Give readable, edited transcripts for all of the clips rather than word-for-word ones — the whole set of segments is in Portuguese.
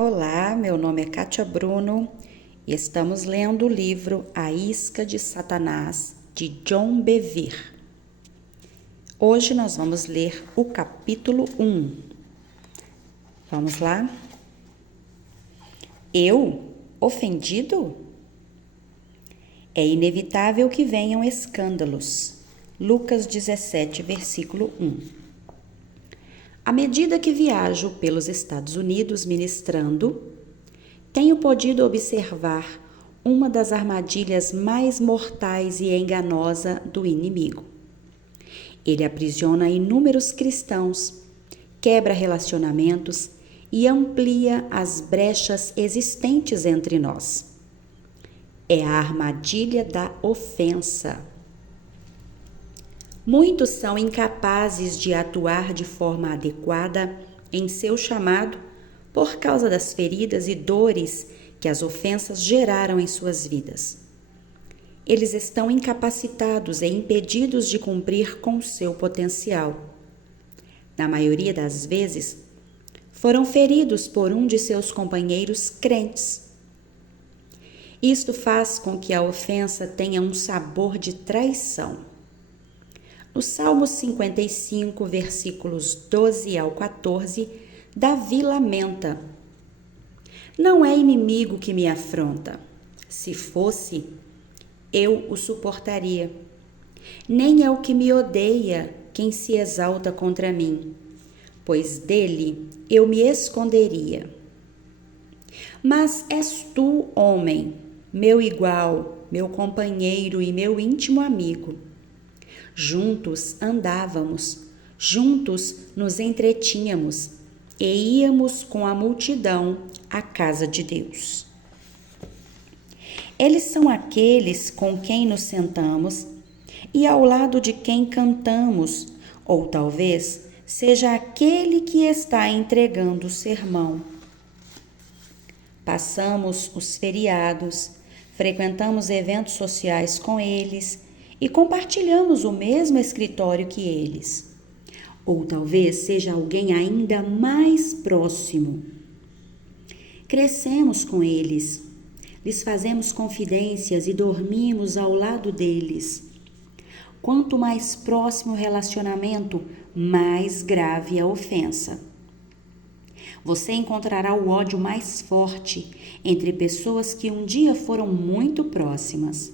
Olá, meu nome é Kátia Bruno e estamos lendo o livro A Isca de Satanás, de John Bevere. Hoje nós vamos ler o capítulo 1. Vamos lá? Eu? Ofendido? É inevitável que venham escândalos. Lucas 17, versículo 1. À medida que viajo pelos Estados Unidos ministrando, tenho podido observar uma das armadilhas mais mortais e enganosa do inimigo. Ele aprisiona inúmeros cristãos, quebra relacionamentos e amplia as brechas existentes entre nós. É a armadilha da ofensa. Muitos são incapazes de atuar de forma adequada em seu chamado por causa das feridas e dores que as ofensas geraram em suas vidas. Eles estão incapacitados e impedidos de cumprir com seu potencial. Na maioria das vezes, foram feridos por um de seus companheiros crentes. Isto faz com que a ofensa tenha um sabor de traição. No Salmo 55, versículos 12 ao 14, Davi lamenta: Não é inimigo que me afronta. Se fosse, eu o suportaria. Nem é o que me odeia quem se exalta contra mim, pois dele eu me esconderia. Mas és tu, homem, meu igual, meu companheiro e meu íntimo amigo. Juntos andávamos, juntos nos entretínhamos e íamos com a multidão à casa de Deus. Eles são aqueles com quem nos sentamos e ao lado de quem cantamos, ou talvez seja aquele que está entregando o sermão. Passamos os feriados, frequentamos eventos sociais com eles e compartilhamos o mesmo escritório que eles. Ou talvez seja alguém ainda mais próximo. Crescemos com eles, lhes fazemos confidências e dormimos ao lado deles. Quanto mais próximo o relacionamento, mais grave a ofensa. Você encontrará o ódio mais forte entre pessoas que um dia foram muito próximas.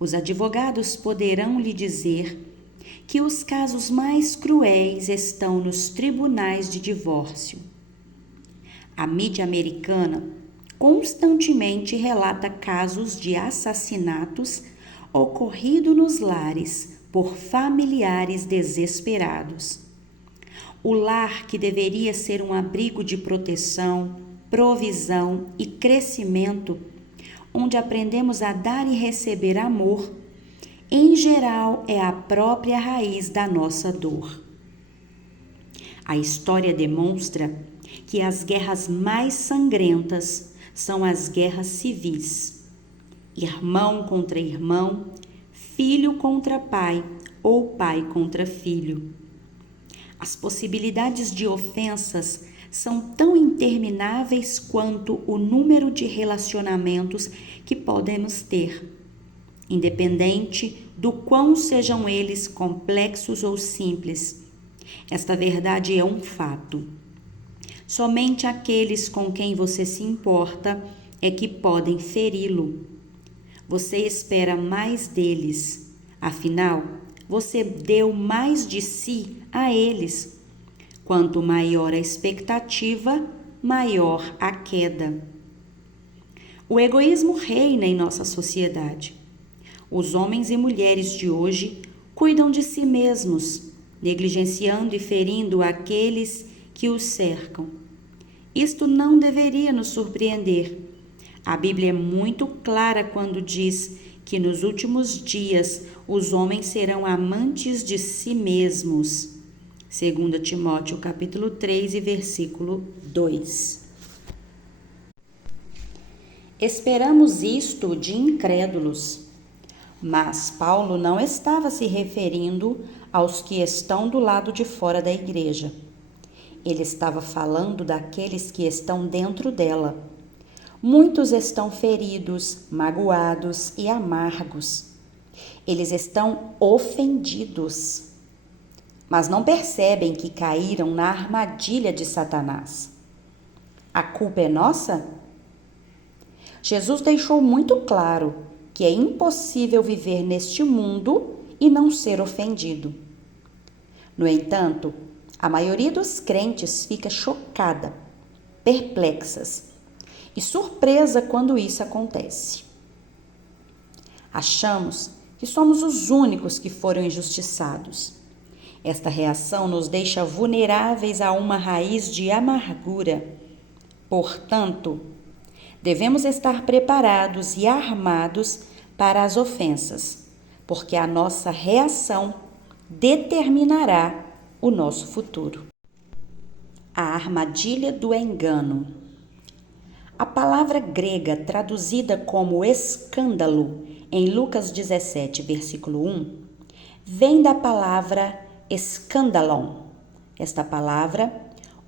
Os advogados poderão lhe dizer que os casos mais cruéis estão nos tribunais de divórcio. A mídia americana constantemente relata casos de assassinatos ocorridos nos lares por familiares desesperados. O lar, que deveria ser um abrigo de proteção, provisão e crescimento, onde aprendemos a dar e receber amor, em geral é a própria raiz da nossa dor. A história demonstra que as guerras mais sangrentas são as guerras civis. Irmão contra irmão, filho contra pai ou pai contra filho. As possibilidades de ofensas são tão intermináveis quanto o número de relacionamentos que podemos ter, independente do quão sejam eles complexos ou simples. Esta verdade é um fato. Somente aqueles com quem você se importa é que podem feri-lo. Você espera mais deles, afinal, você deu mais de si a eles. Quanto maior a expectativa, maior a queda. O egoísmo reina em nossa sociedade. Os homens e mulheres de hoje cuidam de si mesmos, negligenciando e ferindo aqueles que os cercam. Isto não deveria nos surpreender. A Bíblia é muito clara quando diz que nos últimos dias os homens serão amantes de si mesmos. 2 Timóteo capítulo 3 e versículo 2. Esperamos isto de incrédulos, mas Paulo não estava se referindo aos que estão do lado de fora da igreja. Ele estava falando daqueles que estão dentro dela. Muitos estão feridos, magoados e amargos. Eles estão ofendidos, mas não percebem que caíram na armadilha de Satanás. A culpa é nossa? Jesus deixou muito claro que é impossível viver neste mundo e não ser ofendido. No entanto, a maioria dos crentes fica chocada, perplexas e surpresa quando isso acontece. Achamos que somos os únicos que foram injustiçados. Esta reação nos deixa vulneráveis a uma raiz de amargura. Portanto, devemos estar preparados e armados para as ofensas, porque a nossa reação determinará o nosso futuro. A armadilha do engano. A palavra grega traduzida como escândalo em Lucas 17, versículo 1, vem da palavra escandalon. Esta palavra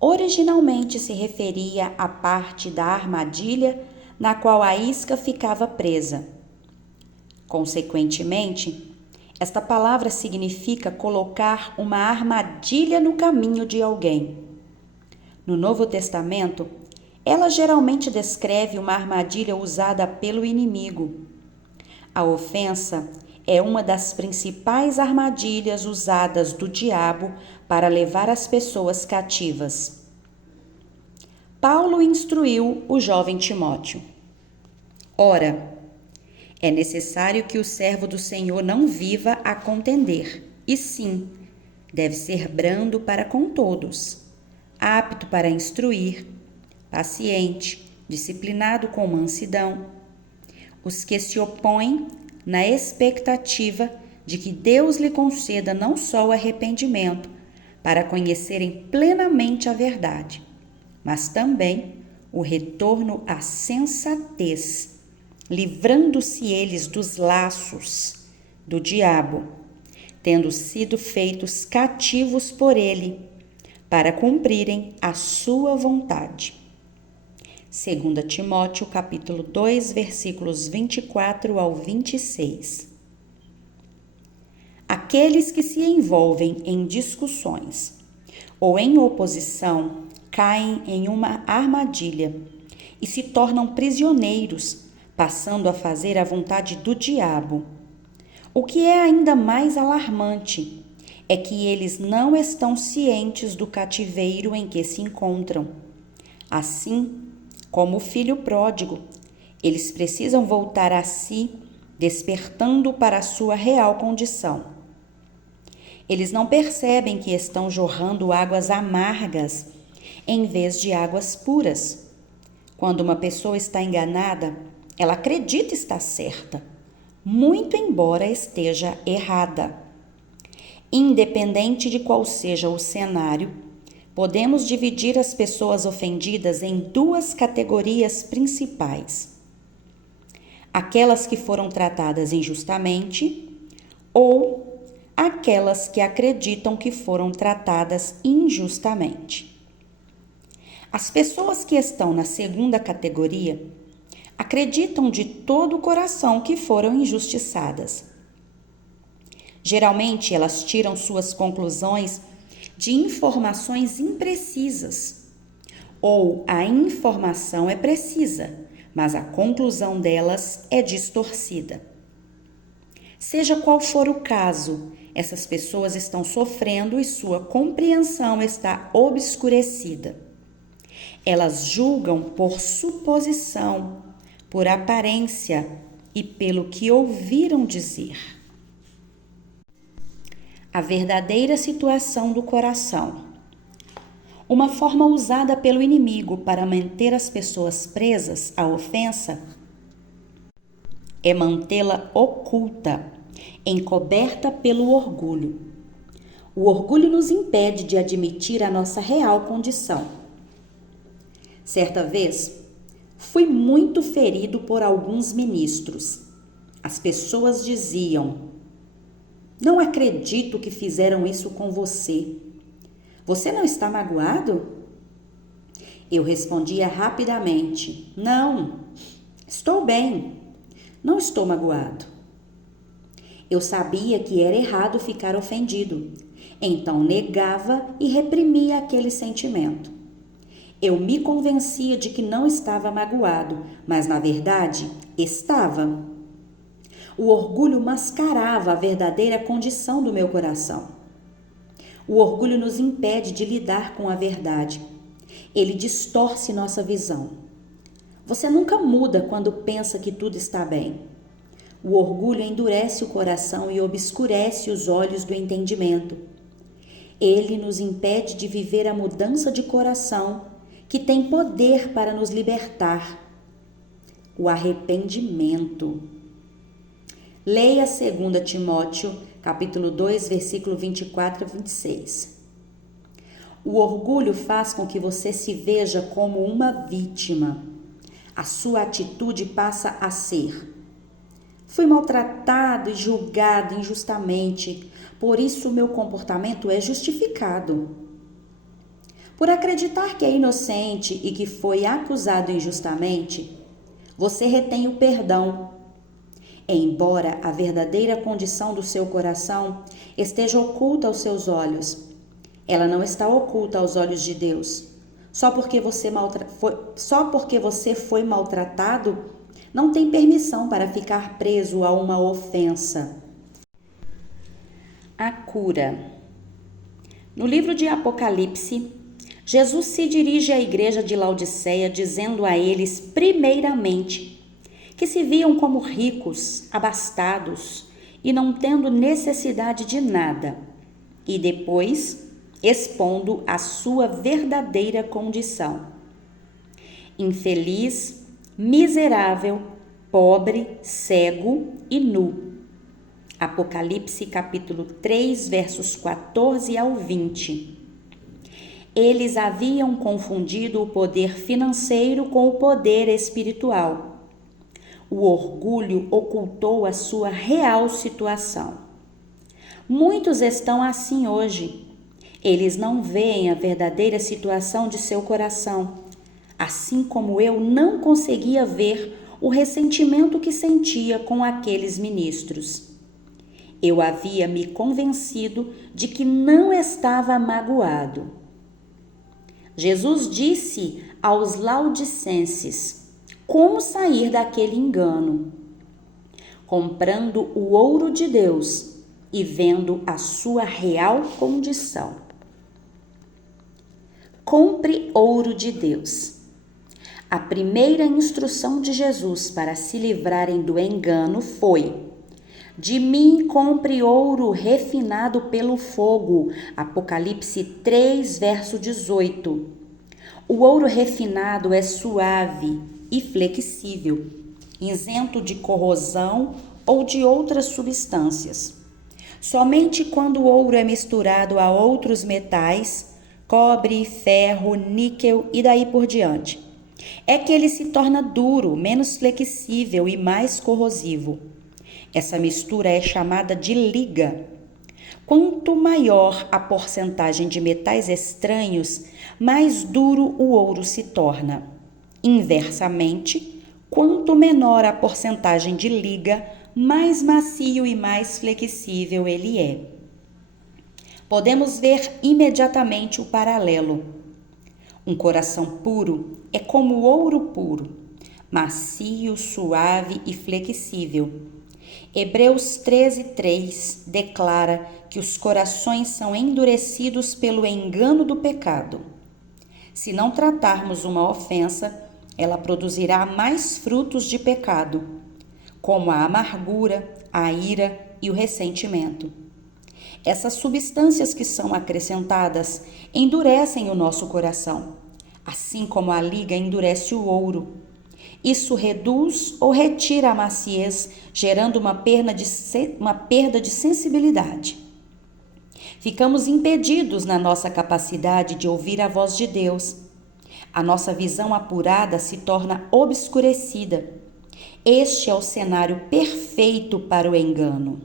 originalmente se referia à parte da armadilha na qual a isca ficava presa. Consequentemente, esta palavra significa colocar uma armadilha no caminho de alguém. No Novo Testamento, ela geralmente descreve uma armadilha usada pelo inimigo. A ofensa é uma das principais armadilhas usadas do diabo para levar as pessoas cativas. Paulo instruiu o jovem Timóteo. Ora, é necessário que o servo do Senhor não viva a contender, e sim, deve ser brando para com todos, apto para instruir, paciente, disciplinado com mansidão. Os que se opõem na expectativa de que Deus lhe conceda não só o arrependimento, para conhecerem plenamente a verdade, mas também o retorno à sensatez, livrando-se eles dos laços do diabo, tendo sido feitos cativos por ele, para cumprirem a sua vontade. 2 Timóteo, capítulo 2, versículos 24 ao 26. Aqueles que se envolvem em discussões ou em oposição caem em uma armadilha e se tornam prisioneiros, passando a fazer a vontade do diabo. O que é ainda mais alarmante é que eles não estão cientes do cativeiro em que se encontram. Assim, como o filho pródigo, eles precisam voltar a si, despertando para a sua real condição. Eles não percebem que estão jorrando águas amargas em vez de águas puras. Quando uma pessoa está enganada, ela acredita estar certa, muito embora esteja errada. Independente de qual seja o cenário, podemos dividir as pessoas ofendidas em duas categorias principais: aquelas que foram tratadas injustamente ou aquelas que acreditam que foram tratadas injustamente. As pessoas que estão na segunda categoria acreditam de todo o coração que foram injustiçadas. Geralmente, elas tiram suas conclusões de informações imprecisas, ou a informação é precisa, mas a conclusão delas é distorcida. Seja qual for o caso, essas pessoas estão sofrendo e sua compreensão está obscurecida. Elas julgam por suposição, por aparência e pelo que ouviram dizer. A verdadeira situação do coração. Uma forma usada pelo inimigo para manter as pessoas presas à ofensa é mantê-la oculta, encoberta pelo orgulho. O orgulho nos impede de admitir a nossa real condição. Certa vez, fui muito ferido por alguns ministros. As pessoas diziam: "Não acredito que fizeram isso com você. Você não está magoado? Eu respondia rapidamente: Não, estou bem, não estou magoado. Eu sabia que era errado ficar ofendido, então negava e reprimia aquele sentimento. Eu me convencia de que não estava magoado, mas na verdade estava. O orgulho mascarava a verdadeira condição do meu coração. O orgulho nos impede de lidar com a verdade. Ele distorce nossa visão. Você nunca muda quando pensa que tudo está bem. O orgulho endurece o coração e obscurece os olhos do entendimento. Ele nos impede de viver a mudança de coração que tem poder para nos libertar. O arrependimento. Leia 2 Timóteo, capítulo 2, versículo 24 a 26. O orgulho faz com que você se veja como uma vítima. A sua atitude passa a ser: fui maltratado e julgado injustamente, por isso meu comportamento é justificado. Por acreditar que é inocente e que foi acusado injustamente, você retém o perdão. Embora a verdadeira condição do seu coração esteja oculta aos seus olhos, ela não está oculta aos olhos de Deus. Só porque você foi maltratado, não tem permissão para ficar preso a uma ofensa. A cura. No livro de Apocalipse, Jesus se dirige à igreja de Laodiceia dizendo a eles, primeiramente, que se viam como ricos, abastados e não tendo necessidade de nada, e depois expondo a sua verdadeira condição: infeliz, miserável, pobre, cego e nu. Apocalipse capítulo 3, versos 14 ao 20. Eles haviam confundido o poder financeiro com o poder espiritual. O orgulho ocultou a sua real situação. Muitos estão assim hoje. Eles não veem a verdadeira situação de seu coração, assim como eu não conseguia ver o ressentimento que sentia com aqueles ministros. Eu havia me convencido de que não estava magoado. Jesus disse aos laodicenses como sair daquele engano: comprando o ouro de Deus e vendo a sua real condição. Compre ouro de Deus. A primeira instrução de Jesus para se livrarem do engano foi: de mim compre ouro refinado pelo fogo. Apocalipse 3, verso 18. O ouro refinado é suave e flexível, isento de corrosão ou de outras substâncias. Somente quando o ouro é misturado a outros metais, cobre, ferro, níquel e daí por diante, é que ele se torna duro, menos flexível e mais corrosivo. Essa mistura é chamada de liga. Quanto maior a porcentagem de metais estranhos, mais duro o ouro se torna. Inversamente, quanto menor a porcentagem de liga, mais macio e mais flexível ele é. Podemos ver imediatamente o paralelo. Um coração puro é como o ouro puro, macio, suave e flexível. Hebreus 13:3 declara que os corações são endurecidos pelo engano do pecado. Se não tratarmos uma ofensa, ela produzirá mais frutos de pecado, como a amargura, a ira e o ressentimento. Essas substâncias que são acrescentadas endurecem o nosso coração, assim como a liga endurece o ouro. Isso reduz ou retira a maciez, gerando uma perda de sensibilidade. Ficamos impedidos na nossa capacidade de ouvir a voz de Deus. A nossa visão apurada se torna obscurecida. Este é o cenário perfeito para o engano.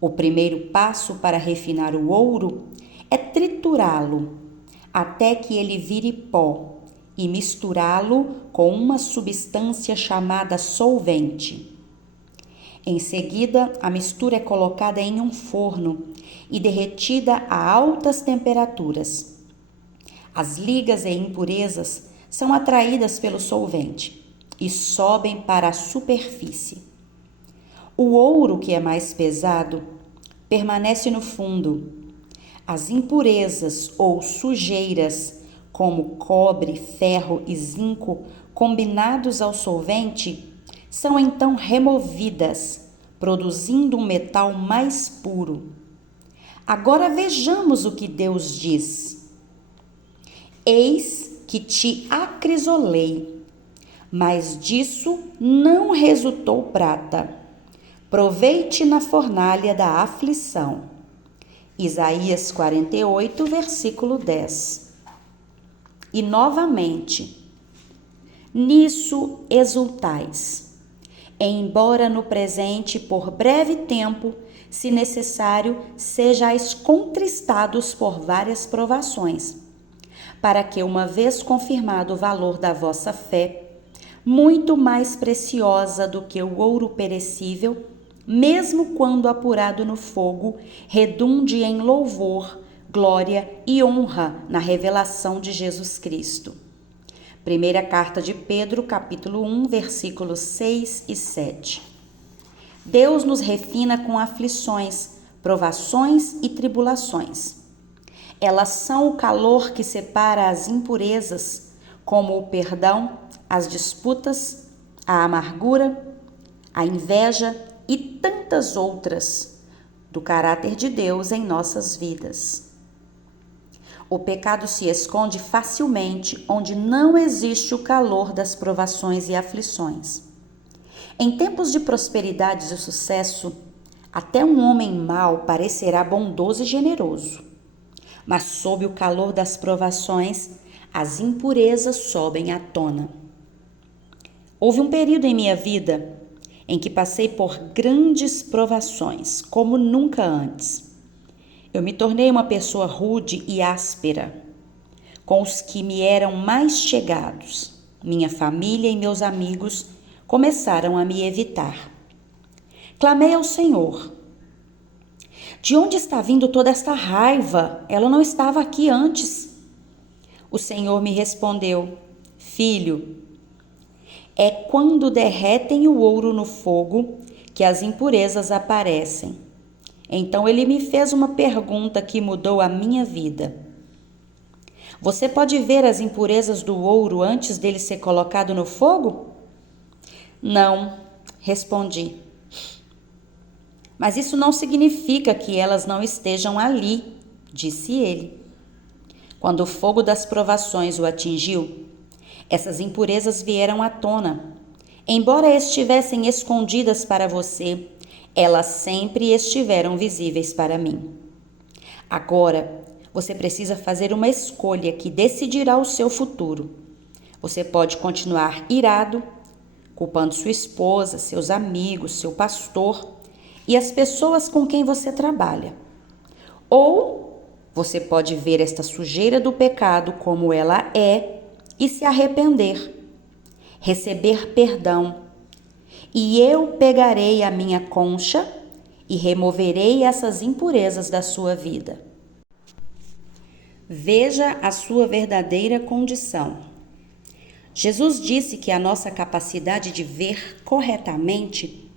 O primeiro passo para refinar o ouro é triturá-lo até que ele vire pó e misturá-lo com uma substância chamada solvente. Em seguida, a mistura é colocada em um forno e derretida a altas temperaturas. As ligas e impurezas são atraídas pelo solvente e sobem para a superfície. O ouro, que é mais pesado, permanece no fundo. As impurezas ou sujeiras, como cobre, ferro e zinco, combinados ao solvente, são então removidas, produzindo um metal mais puro. Agora vejamos o que Deus diz. Eis que te acrisolei, mas disso não resultou prata. Provei-te na fornalha da aflição. Isaías 48, versículo 10. E novamente, nisso exultais, embora no presente por breve tempo, se necessário, sejais contristados por várias provações, para que, uma vez confirmado o valor da vossa fé, muito mais preciosa do que o ouro perecível, mesmo quando apurado no fogo, redunde em louvor, glória e honra na revelação de Jesus Cristo. Primeira carta de Pedro, capítulo 1, versículos 6 e 7. Deus nos refina com aflições, provações e tribulações. Elas são o calor que separa as impurezas, como o perdão, as disputas, a amargura, a inveja e tantas outras do caráter de Deus em nossas vidas. O pecado se esconde facilmente onde não existe o calor das provações e aflições. Em tempos de prosperidade e sucesso, até um homem mau parecerá bondoso e generoso. Mas sob o calor das provações, as impurezas sobem à tona. Houve um período em minha vida em que passei por grandes provações, como nunca antes. Eu me tornei uma pessoa rude e áspera, com os que me eram mais chegados. Minha família e meus amigos começaram a me evitar. Clamei ao Senhor. De onde está vindo toda esta raiva? Ela não estava aqui antes. O Senhor me respondeu: Filho, é quando derretem o ouro no fogo que as impurezas aparecem. Então ele me fez uma pergunta que mudou a minha vida. Você pode ver as impurezas do ouro antes dele ser colocado no fogo? Não, respondi. Mas isso não significa que elas não estejam ali, disse ele. Quando o fogo das provações o atingiu, essas impurezas vieram à tona. Embora estivessem escondidas para você, elas sempre estiveram visíveis para mim. Agora, você precisa fazer uma escolha que decidirá o seu futuro. Você pode continuar irado, culpando sua esposa, seus amigos, seu pastor e as pessoas com quem você trabalha. Ou você pode ver esta sujeira do pecado como ela é e se arrepender, receber perdão. E eu pegarei a minha concha e removerei essas impurezas da sua vida. Veja a sua verdadeira condição. Jesus disse que a nossa capacidade de ver corretamente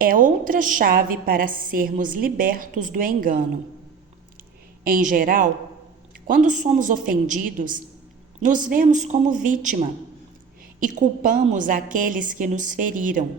é outra chave para sermos libertos do engano. Em geral, quando somos ofendidos, nos vemos como vítima e culpamos aqueles que nos feriram.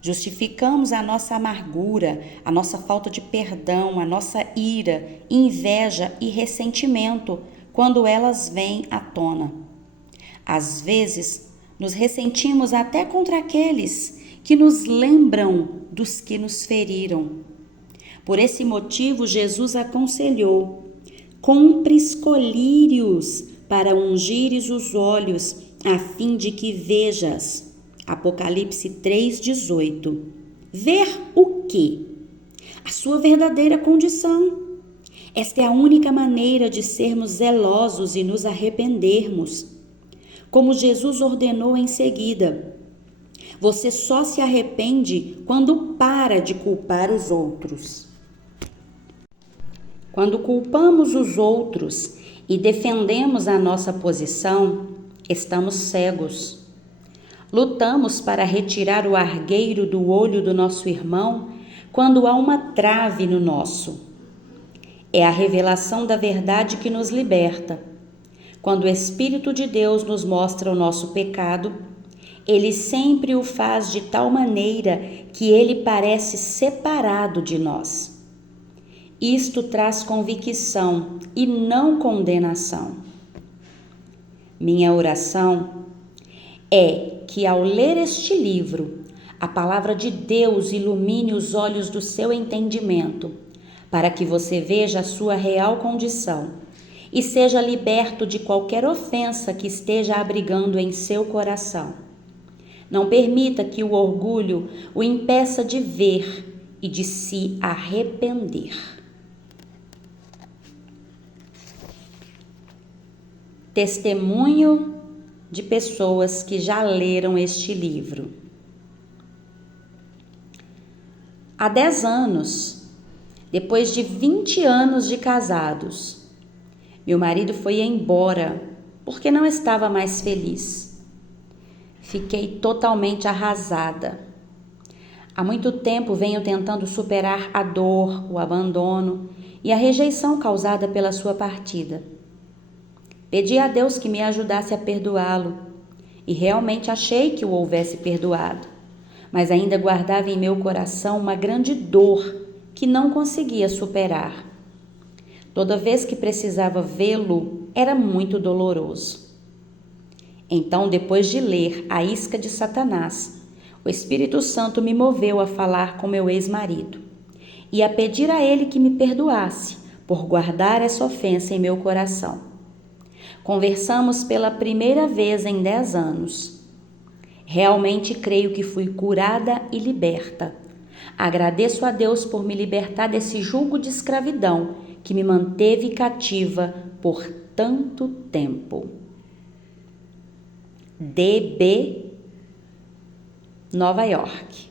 Justificamos a nossa amargura, a nossa falta de perdão, a nossa ira, inveja e ressentimento quando elas vêm à tona. Às vezes, nos ressentimos até contra aqueles que nos lembram dos que nos feriram. Por esse motivo, Jesus aconselhou: compres colírios para ungires os olhos, a fim de que vejas. Apocalipse 3,18. Ver o quê? A sua verdadeira condição. Esta é a única maneira de sermos zelosos e nos arrependermos. Como Jesus ordenou em seguida, você só se arrepende quando para de culpar os outros. Quando culpamos os outros e defendemos a nossa posição, estamos cegos. Lutamos para retirar o argueiro do olho do nosso irmão quando há uma trave no nosso. É a revelação da verdade que nos liberta. Quando o Espírito de Deus nos mostra o nosso pecado, Ele sempre o faz de tal maneira que ele parece separado de nós. Isto traz convicção e não condenação. Minha oração é que, ao ler este livro, a palavra de Deus ilumine os olhos do seu entendimento, para que você veja a sua real condição e seja liberto de qualquer ofensa que esteja abrigando em seu coração. Não permita que o orgulho o impeça de ver e de se arrepender. Testemunho de pessoas que já leram este livro. Há 10 anos, depois de 20 anos de casados, meu marido foi embora porque não estava mais feliz. Fiquei totalmente arrasada. Há muito tempo venho tentando superar a dor, o abandono e a rejeição causada pela sua partida. Pedi a Deus que me ajudasse a perdoá-lo e realmente achei que o houvesse perdoado, mas ainda guardava em meu coração uma grande dor que não conseguia superar. Toda vez que precisava vê-lo, era muito doloroso. Então, depois de ler A Isca de Satanás, o Espírito Santo me moveu a falar com meu ex-marido e a pedir a ele que me perdoasse por guardar essa ofensa em meu coração. Conversamos pela primeira vez em 10 anos. Realmente creio que fui curada e liberta. Agradeço a Deus por me libertar desse jugo de escravidão que me manteve cativa por tanto tempo. DB, Nova York.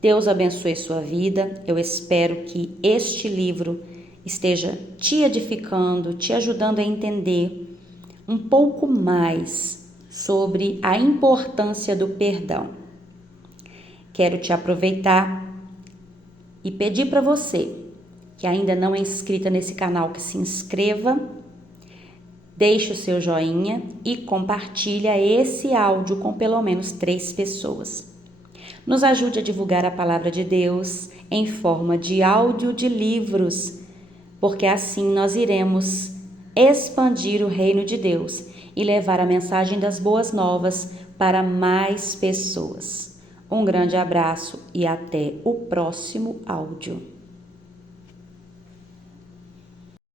Deus abençoe sua vida. Eu espero que este livro esteja te edificando, te ajudando a entender um pouco mais sobre a importância do perdão. Quero te aproveitar e pedir para você que ainda não é inscrita nesse canal que se inscreva, deixe o seu joinha e compartilha esse áudio com pelo menos 3 pessoas. Nos ajude a divulgar a palavra de Deus em forma de áudio de livros, porque assim nós iremos expandir o reino de Deus e levar a mensagem das boas novas para mais pessoas. Um grande abraço e até o próximo áudio.